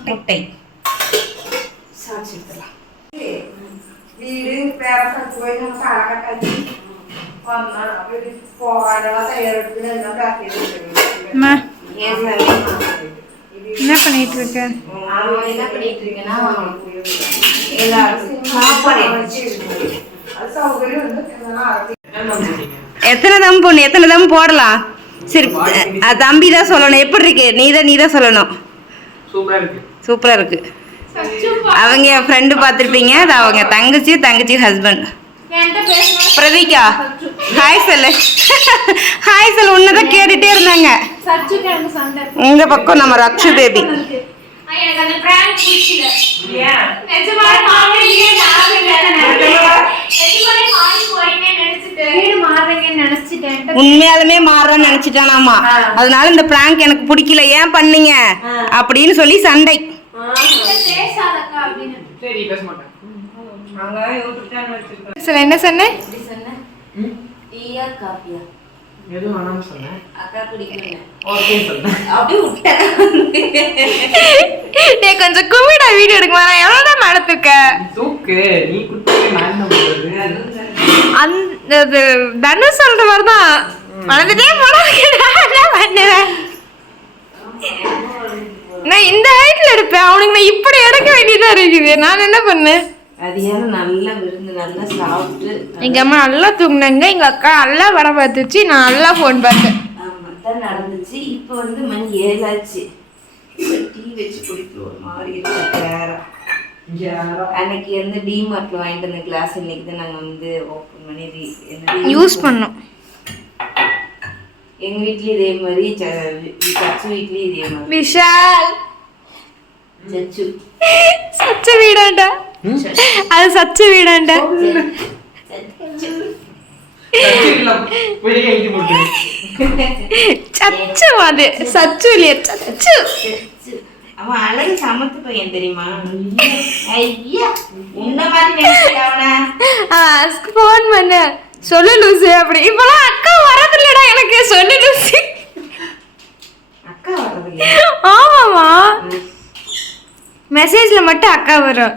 முட்டை சாப்பிட்டுலாம். என்ன பண்ணிட்டு இருக்க? என்ன பண்ணிட்டு இருக்கேன்னா சாப்பாடு. எத்தனை தம் பொண்ணு, எத்தனை தம் போடலாம்? சரி, தம்பி தான் சொல்லணும். எப்படி இருக்கு? நீ தான் சொல்லணும். சூப்பரா இருக்கு. அவங்க என் ஃப்ரெண்டு பார்த்துருப்பீங்க, அது அவங்க தங்கச்சி ஹஸ்பண்ட். பிரதீகா ஹாய் சொல்லு. ஹாய் சொல்லு. உன்னதான் கேட்டுட்டே இருந்தாங்க. உங்க பக்கம் நம்ம ரக்ஷு பேபி. உண்மையாலுமே மாறுறேன்னு நினைச்சிட்டானாமா. அதனால இந்த பிராங்க் எனக்கு பிடிக்கல, ஏன் பண்ணீங்க அப்படின்னு சொல்லி சண்டை. என்ன சொன்னேன்? கொஞ்சம் குமிடா வீடியோ எடுக்க வேணாம். எவ்வளவுதான் நடத்துக்க அந்த தனு சொல்ற மாதிரிதான் வளர்ந்துட்டே பண்ணுவேன். நான் இந்த ஹைட்ல எடுப்பேன், அவனுக்கு நான் இப்படி எடுக்க வேண்டியதா இருக்குது. நான் என்ன பண்ணேன்? அதிகாரம் நல்லா விருந்து நல்லா சாப்பிட்டு எங்க அம்மா நல்லா தூங்கினாங்க, எங்க அக்கா நல்லா வர பார்த்துச்சு, நான் நல்லா ஃபோன் பார்த்தேன். தான் நடந்துச்சு. இப்போ வந்து மணி 7 ஆச்சு. டீ வச்சு குடிக்கிற ஒரு மாதிரி இருக்கு. அன்னைக்கு வந்து டிமார்ட்ல வாங்கிட்டு வந்த கிளாஸ் இன்னைக்கு தான் நாங்கள் வந்து ஓப்பன் பண்ணி யூஸ் பண்ணோம். எங்க வீட்லயும் இதே மாதிரி, சச்சு வீட்லயும் இதே மாதிரி. விஷால் சச்சு வீடாண்டா, அது சச்சு வீடாண்டா. சச்சு அது சச்சு இல்லையா? சச்சு அவன் அழகு சமத்து பையன் தெரியுமா? ஐயா உன்ன மாதிரி அவனை ஃபோன் பண்ண சொல்லு லூசு அப்படி. இப்பெல்லாம் அக்கா வரது இல்லடா எனக்கு. சொல்லு லூசு. அக்கா வரது இல்ல? ஆமாமா. மெசேஜ்ல மட்டும் அக்கா வரும்.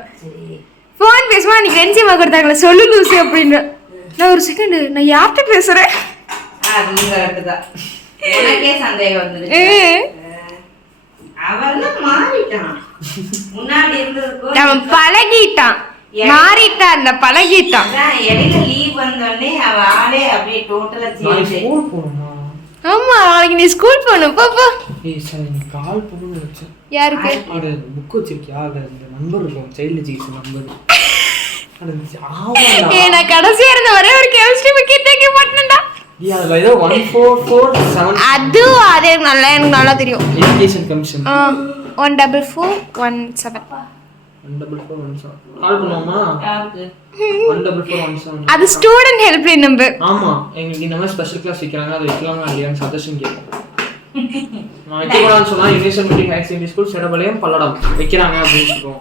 ஃபோன் பேசுமா நீ வெஞ்சியமா கொடுத்தாங்களே சொல்லு லூசி அப்படின்னு. நான் ஒரு செகண்ட் நான் யார்கிட்ட பேசுறேன்? அது கரெக்ட் தான். எனக்கே சந்தேகம் வந்துருச்சு. அவெல்லாம் மாறிட்டான். முன்னாடி இருந்ததுக்கு அவன் பழகிட்டான், மாறிட்டான், அந்த பழகிட்டான். இடையில லீவ் வந்தோடனே அவன் ஆளே அப்படியே டோட்டலா சேஞ்ச். ஆமா நாளைக்கு நீ ஸ்கூல் போகணும். போ போ. ஏய் சார் நீ கால் பண்ணு வச்சேன். யாருக்கு? அது புக் வச்சிருக்கியா? அது இந்த நம்பர் இருக்கும், சைல்ட் எஜுகேஷன் நம்பர். நான் கடைசியா இருந்த ஒரே ஒரு கெமிஸ்ட்ரி புக் கேட்க மாட்டேன்டா. அதுல ஏதோ 1447 அது அதே எனக்கு நல்லா தெரியும். எஜுகேஷன் கமிஷன் 14417 14417 கால் பண்ணுவோமா? 14417 அது ஸ்டூடண்ட் ஹெல்ப்லைன் நம்பர். ஆமா, எங்களுக்கு இந்த மாதிரி ஸ்பெஷல் கிளாஸ் வைக்கிறாங்க, அது வைக்கலாமா இல்லையான்னு சஜஷன் கேட்போம். நான் வைக்கக்கூடாதுன்னு சொன்னா universal meeting higher secondary school Sedapalayam Palladam வைக்கிறாங்க அப்படின்னு சொல்லுவோம்.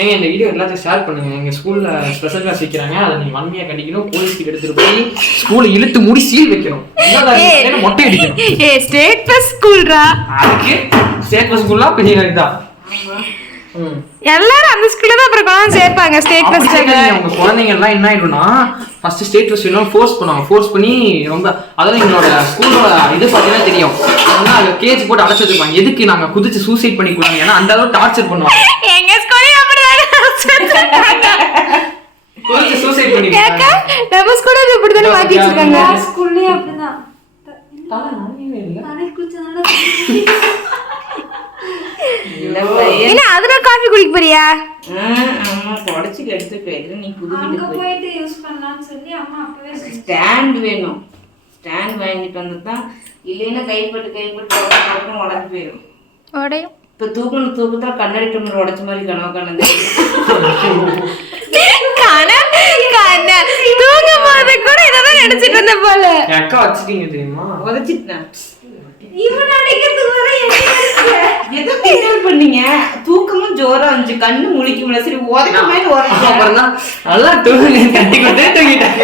ஏங்க இந்த வீடியோ எல்லாத்தையும் ஷேர் பண்ணுங்க. எங்க ஸ்கூல்ல ஸ்பெஷல் கிளாஸ் வைக்கிறாங்க, அதை நீங்க வன்மையா கண்டிக்கணும். போலீஸ் கிட்ட எடுத்துட்டு போய் ஸ்கூலை இழுத்து மூடி சீல் வைக்கணும், மொட்டை அடிக்கணும். ஸ்டேட் பஸ் ஸ்கூல்ரா, அதுக்கு ஸ்டேட் பஸ் ஸ்கூல்ல பெரிய இதுதான். எல்லாரும் அந்த ஸ்கூல்ல தான் அப்புறம் கொண்டு சேர்ப்பாங்க. ஸ்டேட் பஸ் உங்க குழந்தைங்க எல்லாம் என்ன ஆயிடும்னா ஃபர்ஸ்ட் ஸ்டேட் பஸ் எல்லாம் ஃபோர்ஸ் பண்ணுவாங்க. ஃபோர்ஸ் பண்ணி ரொம்ப அதாவது எங்களோட ஸ்கூலோட இது பார்த்தீங்கன்னா தெரியும், அது கேஜ் போட்டு அடைச்சு வச்சிருப்பாங்க. எதுக்கு நாங்க குதிச்சு சூசைட் பண்ணி கூடாது, ஏன்னா அந்த அளவுக்கு டார்ச்சர் பண்ணுவாங்க. எங்க ஸ்கூல்ல அப்படிதான் குதிச்சு சூசைட் பண்ணி நம்ம ஸ்கூல்ல இப்படிதானே மாத்தி வச்சிருக்காங்க. ஸ்கூல்லயே அப்படிதான். என்ன அதுல காபி குடிக்க போறியா? ஆமா தொடச்சி எடுத்து போயிடு. நீ புது அங்க வீட்டுக்கு போயிட்டு யூஸ் பண்ணலாம்னு சொல்லி அம்மா அப்பவே ஸ்டாண்ட் வேணும். ஸ்டாண்ட் வாங்கிட்டு வந்துதான், இல்லைன்னா கைப்பட்டு உடஞ்சு போயிடும். உடையும். இப்ப தூக்கத்துல கண்ணாடி டம்ளர் உடைச்ச மாதிரி கனவு காணது. தூங்கும் போது கூட இதான் நினைச்சிட்டு இருந்த போல. அக்கா வச்சுட்டீங்க தெரியுமா? உதச்சிட்டேன். இவன் அடிக்கிறதுக்கு வர எதோ கிண்டல் பண்ணீங்க. தூக்கமும் ஜோரா வந்துச்சு, கண்ணு முழிக்க முடியல. சரி உதக்க மாதிரி உதச்சா நல்லா தூங்கி கட்டி கொடுத்தே தூங்கிட்டாங்க.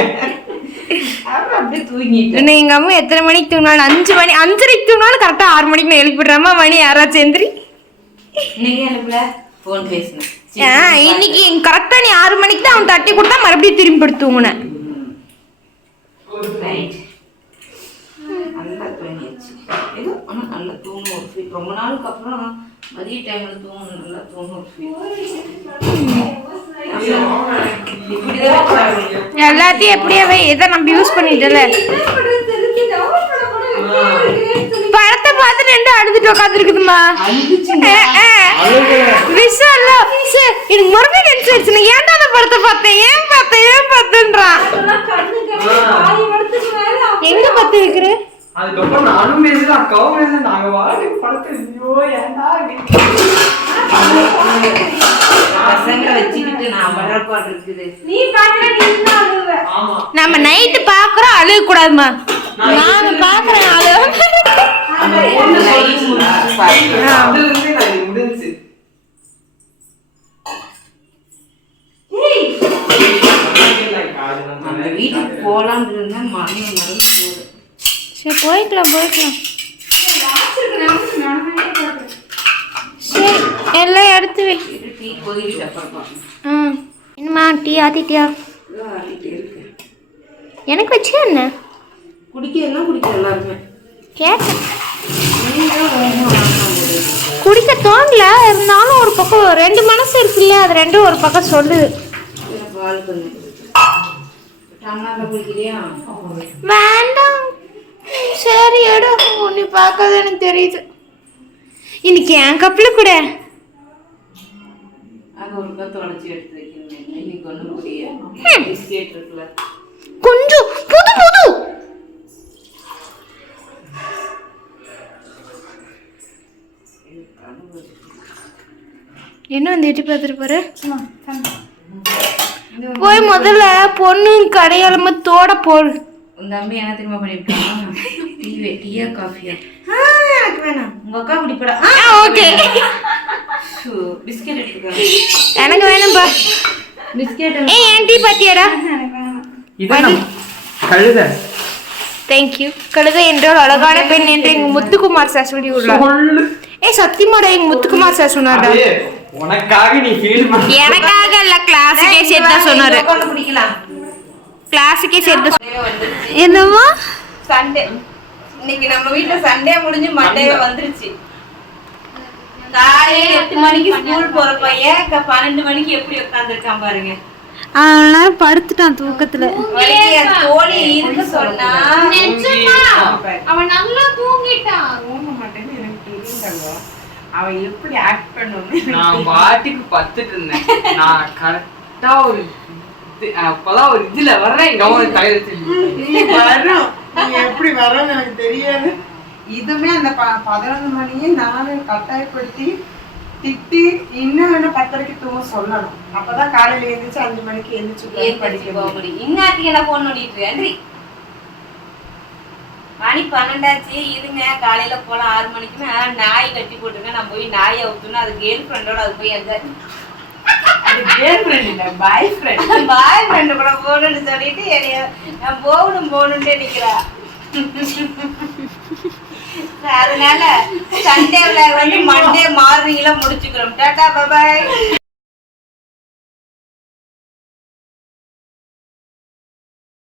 அப்படியே தூங்கிட்டு எங்க அம்மா எத்தனை மணிக்கு தூங்கினாலும் 5 மணி 5:30 தூங்கினாலும் கரெக்டா 6 மணிக்கு நான் எழுப்பிடுறேம்மா. மணி யாராச்சும் எந்திரி. இன்னைக்கு எனக்குல போன் பேசினேன். இன்னைக்கு கரெக்டா நீ 6 மணிக்கு தான் அவன் தட்டி கொடுத்தா மறுபடியும் திரும்பி படுத்து தூங்குனேன். நல்லா தூங்கிடுச்சு. ஏதோ ஆனா நல்லா தூங்கும் ஒரு ஃபீல். ரொம்ப நாளுக்கு அப்புறம் மதிய டைம்ல தூங்கணும், நல்லா தூங்கும் ஒரு ஃபீல். எல்லாத்தையும் எப்படியாவே எதை நம்ம யூஸ் பண்ணிட்டல. படத்தை பார்த்து 2 அழுதுட்டு உட்காந்துருக்குதுமா. விஷயம் எனக்கு மறுபடியும் டென்ஷன் ஆயிடுச்சு. ஏன்டா அந்த படத்தை பார்த்தேன், ஏன் பார்த்தேன்றான். எங்க பார்த்து இருக்கிற? அதுக்கப்புறம் நானும் பேசுறேன், அக்காவும் பேசுறேன். நாங்க வாடி படத்தை ஐயோ ஏன்டா பசங்களை வச்சுக்கிட்டு நான் படுற பாட்டு இருக்குது. நீ பாக்கல. ஆமா நம்ம நைட்டு பாக்குறோம், அழுக கூடாதுமா. நாங்க பாக்குறேன் அழுக. முடிஞ்சு வீட்டுக்கு போலான்னு இருந்தா மறந்து போகுது. சரி போய்க்கலாம். சரி எல்லாம் எடுத்து வை. டீ கொதிக்கிட்டு அப்புறம் என்னம்மா டீ ஆத்திட்டியா? ஆட்டிகிட்டே இருக்கு. எனக்கு வச்சியா என்ன? குடிக்கிறதுனா குடிக்கிற எல்லாருமே கேட்டேன். குடிக்க தோணல, இருந்தாலும் ஒரு பக்கம் 2 மனசு இருக்குல்ல, அது 2 ஒரு பக்கம் சொல்லுது. பால் பண்ணு. டம்ளர்ல குடிக்கிறியா? வேண்டாம். சரி எடு, உன்னை பார்க்காத எனக்கு தெரியுது. இன்னைக்கு என் கப்பில் கூட அது ஒரு கத்து உடச்சி எடுத்து வைக்கணும். இன்னைக்கு ஒண்ணு முடிய பிஸ்கெட் இருக்குல்ல, கொஞ்சம் புது என்ன வந்து எட்டி பார்த்துட்டு பாரு. போய் முதல்ல பொண்ணு கடையாளமா தோட போடு. உங்க தம்பி என்ன தெரியுமா பண்ணிவிட்டான்? டீயா காஃபியா? எனக்கு வேணாம். உங்க அக்கா குடிப்படா. ஓகே பிஸ்கெட் எடுத்துக்க. எனக்கு வேணும்பா பிஸ்கெட். ஏய் ஏன் டீ பாத்தியாடா? இதான் கழுத. தேங்க்யூ. கழுதை என்றால் அழகான பெண் என்று எங்க முத்துக்குமார் சார் சொல்லி உள்ளார். ஏய் சத்தியமாடா எங்க முத்துக்குமார் சார் சொன்னார்டா. உனக்காக நீ ஃபீல் பண்ண எனக்காக இல்ல கிளாஸுக்கே சேர்த்து தான் சொன்னாரு. உட்காந்து குடிக்கலாம். கிளாஸுக்கே சேர்த்து வந்துருச்சு. என்னமா சண்டே இன்னைக்கு நம்ம வீட்ல சண்டே முடிஞ்சு மண்டேவே வந்துருச்சு. காலையில 8 மணிக்கு ஸ்கூல் போற பையன் 12 மணிக்கு எப்படி உட்கார்ந்துருக்கான் பாருங்க. அவன் படுத்துட்டான் தூக்கத்துல. வலிக்கு என் தோழி இருக்கு சொன்னா அவன் நல்லா தூங்கிட்டான். தூங்க மாட்டேன்னு எனக்கு தெரியுங்க. அவன் எப்படி ஆக்ட் பண்ணுவான்னு நான் பாட்டுக்கு பத்துட்டு இருந்தேன். நான் கரெக்டா ஒரு அப்பதான் ஒரு இதுல வர்றேன் கவனம் தலையில நீ வரும். நீ எப்படி வரன்னு எனக்கு தெரியாது. இதுமே அந்த 11 மணியே நானும் கட்டாயப்படுத்தி திட்டி இன்னும் வேணும் 10:30க்கு தூங்க சொல்லணும். அப்பதான் காலையில எழுந்திரிச்சு 5 மணிக்கு எழுந்திரிச்சு படிக்க போக முடியும். இன்னத்துக்கு என்ன போன் பண்ணிட்டு நன்றி. மணி 12 ஆச்சு. இருங்க காலையில போலாம் 6 மணிக்குன்னா நாய் கட்டி போட்டுருங்க. நான் போய் நாயை அவுத்துனா அது கேர்ள் ஃப்ரெண்டோட அது போய் அந்த கேர்ள் ஃப்ரெண்ட் இல்ல பாய் ஃப்ரெண்ட். பாய் ஃப்ரெண்டு கூட போகணும்னு சொல்லிட்டு என்னைய நான் போகணும்னே நிக்கிறா. அதனால சண்டே வந்து மண்டே மார்னிங்ல முடிச்சுக்கிறோம். டாடா பாய்.